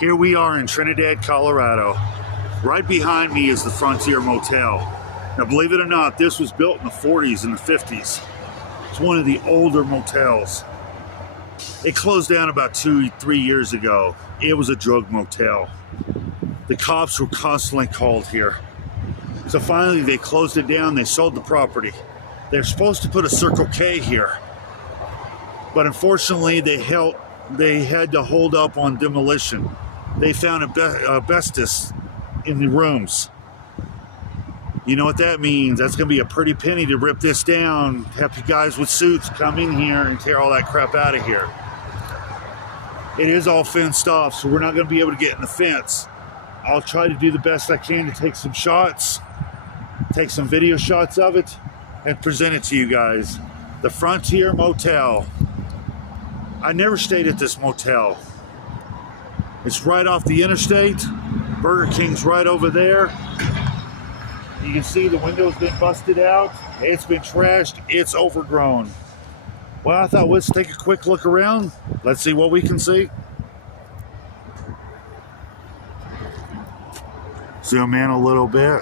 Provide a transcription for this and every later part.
Here we are in Trinidad, Colorado. Right behind me is the Frontier Motel. Now, believe it or not, this was built in the 40s and the 50s. It's one of the older motels. It closed down about 2-3 years ago. It was a drug motel. The cops were constantly called here. So finally they closed it down, they sold the property. They're supposed to put a Circle K here. But unfortunately they had to hold up on demolition. They found asbestos in the rooms. You know what that means? That's gonna be a pretty penny to rip this down, have you guys with suits come in here and tear all that crap out of here. It is all fenced off, so we're not gonna be able to get in the fence. I'll try to do the best I can to take some shots, take some video shots of it, and present it to you guys. The Frontier Motel. I never stayed at this motel. It's right off the interstate. Burger King's right over there. You can see the window's been busted out. It's been trashed. It's overgrown. Well, I thought let's take a quick look around. Let's see what we can see. Zoom in a little bit.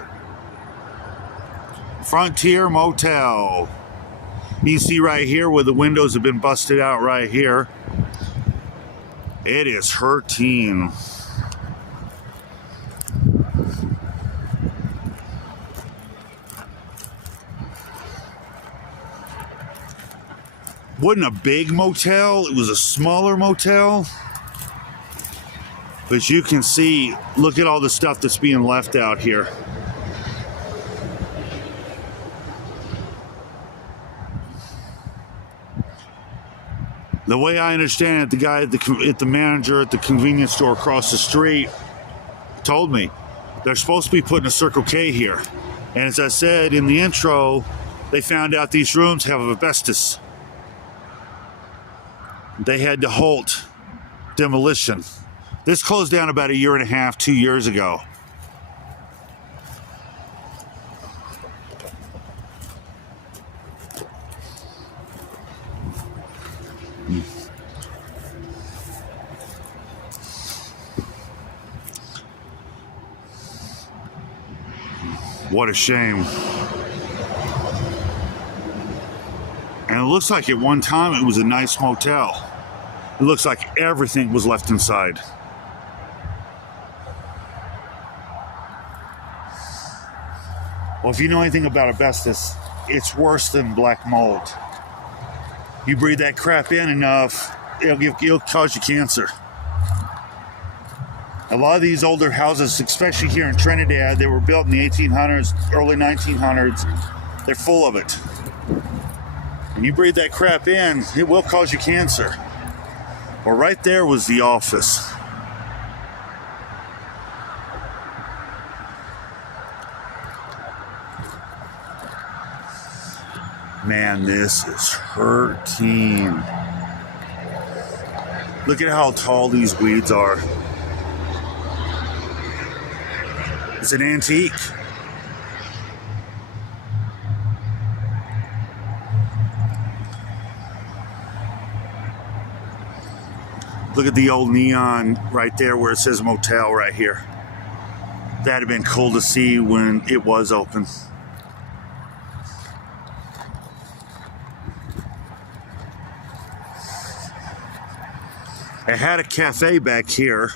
Frontier Motel. You can see right here where the windows have been busted out right here. It is hurting. Wasn't a big motel, it was a smaller motel. But you can see, look at all the stuff that's being left out here. The way I understand it, the guy the manager at the convenience store across the street told me they're supposed to be putting a Circle K here. And as I said in the intro, they found out these rooms have asbestos. They had to halt demolition. This closed down about 1.5 years, 2 years ago. What a shame. And it looks like at one time it was a nice motel. It looks like everything was left inside. Well, if you know anything about asbestos, it's worse than black mold. You breathe that crap in enough, it'll cause you cancer. A lot of these older houses, especially here in Trinidad, they were built in the 1800s, early 1900s, they're full of it. And you breathe that crap in, it will cause you cancer. Well, right there was the office. Man, this is hurting. Look at how tall these weeds are. It's an antique. Look at the old neon right there where it says motel right here. That'd have been cool to see when it was open. It had a cafe back here.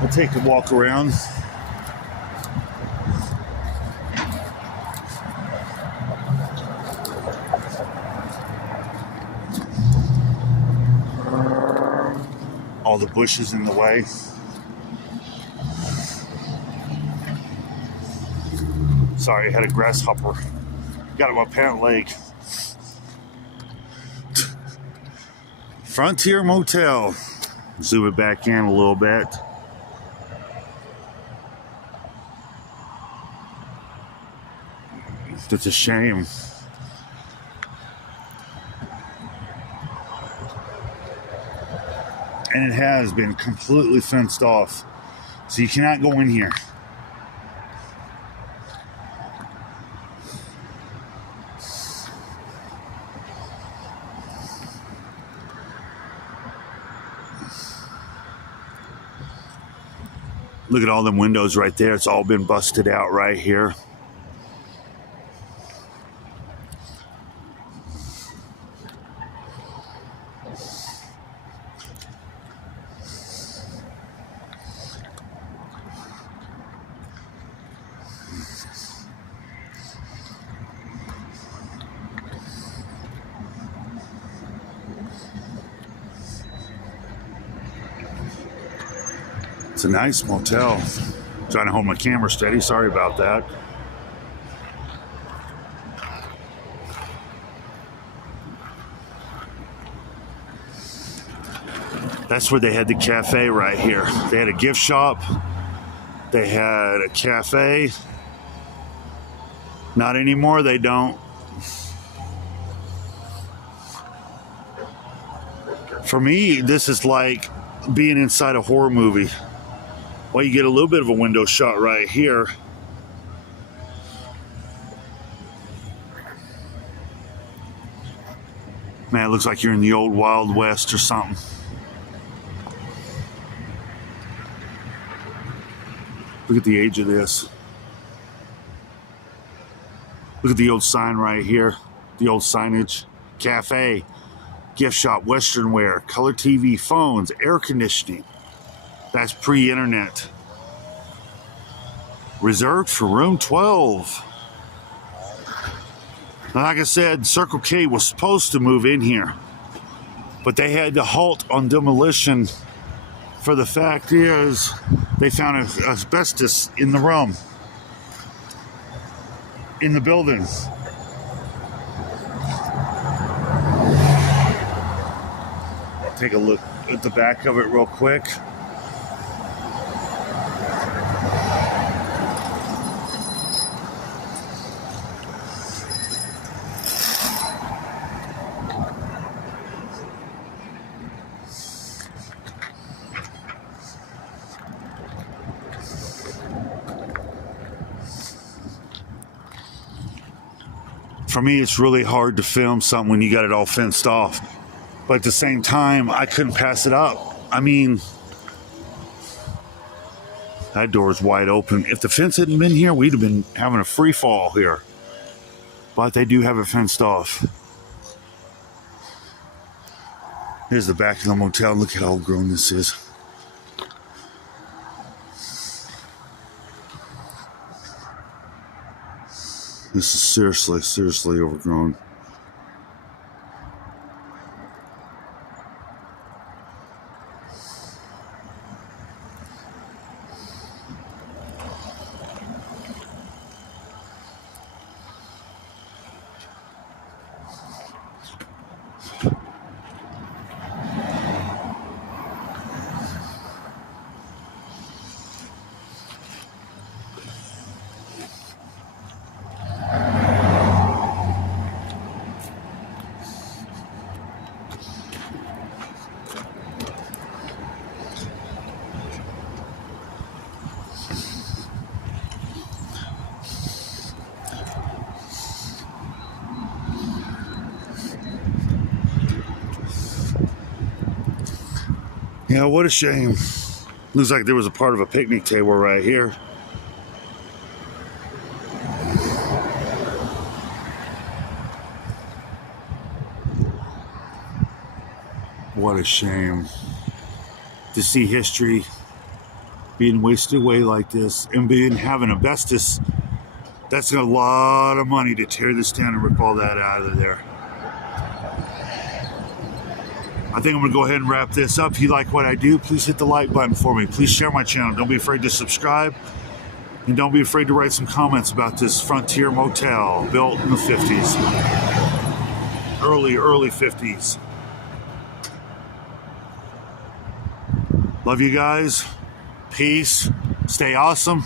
We'll take a walk around. All the bushes in the way. Sorry, I had a grasshopper. Got it on my pant leg. Frontier Motel. Zoom it back in a little bit. It's a shame. and it has been completely fenced off. So you cannot go in here. Look at all them windows right there. It's all been busted out right here. It's a nice motel. Trying to hold my camera steady. Sorry about that. That's where they had the cafe right here. They had a gift shop. They had a cafe. Not anymore, they don't. For me, this is like being inside a horror movie. Well, you get a little bit of a window shot right here. Man, it looks like you're in the old Wild West or something. Look at the age of this. Look at the old sign right here. The old signage. Cafe, gift shop, Western wear, color TV, phones, air conditioning. That's pre-internet. Reserved for room 12. Now, like I said, Circle K was supposed to move in here, but they had to halt on demolition. For the fact is, they found asbestos in the room, in the building. Take a look at the back of it real quick. For me, it's really hard to film something when you got it all fenced off. But at the same time, I couldn't pass it up. I mean, that door's wide open. If the fence hadn't been here, we'd have been having a free fall here. But they do have it fenced off. Here's the back of the motel. Look how old grown this is. This is seriously overgrown. Yeah, what a shame. Looks like there was a part of a picnic table right here. What a shame to see history being wasted away like this and being having asbestos. That's a lot of money to tear this down and rip all that out of there. I think I'm going to go ahead and wrap this up. If you like what I do, please hit the like button for me. Please share my channel. Don't be afraid to subscribe. And don't be afraid to write some comments about this Frontier Motel built in the 50s. Early 50s. Love you guys. Peace. Stay awesome.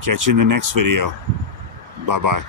Catch you in the next video. Bye-bye.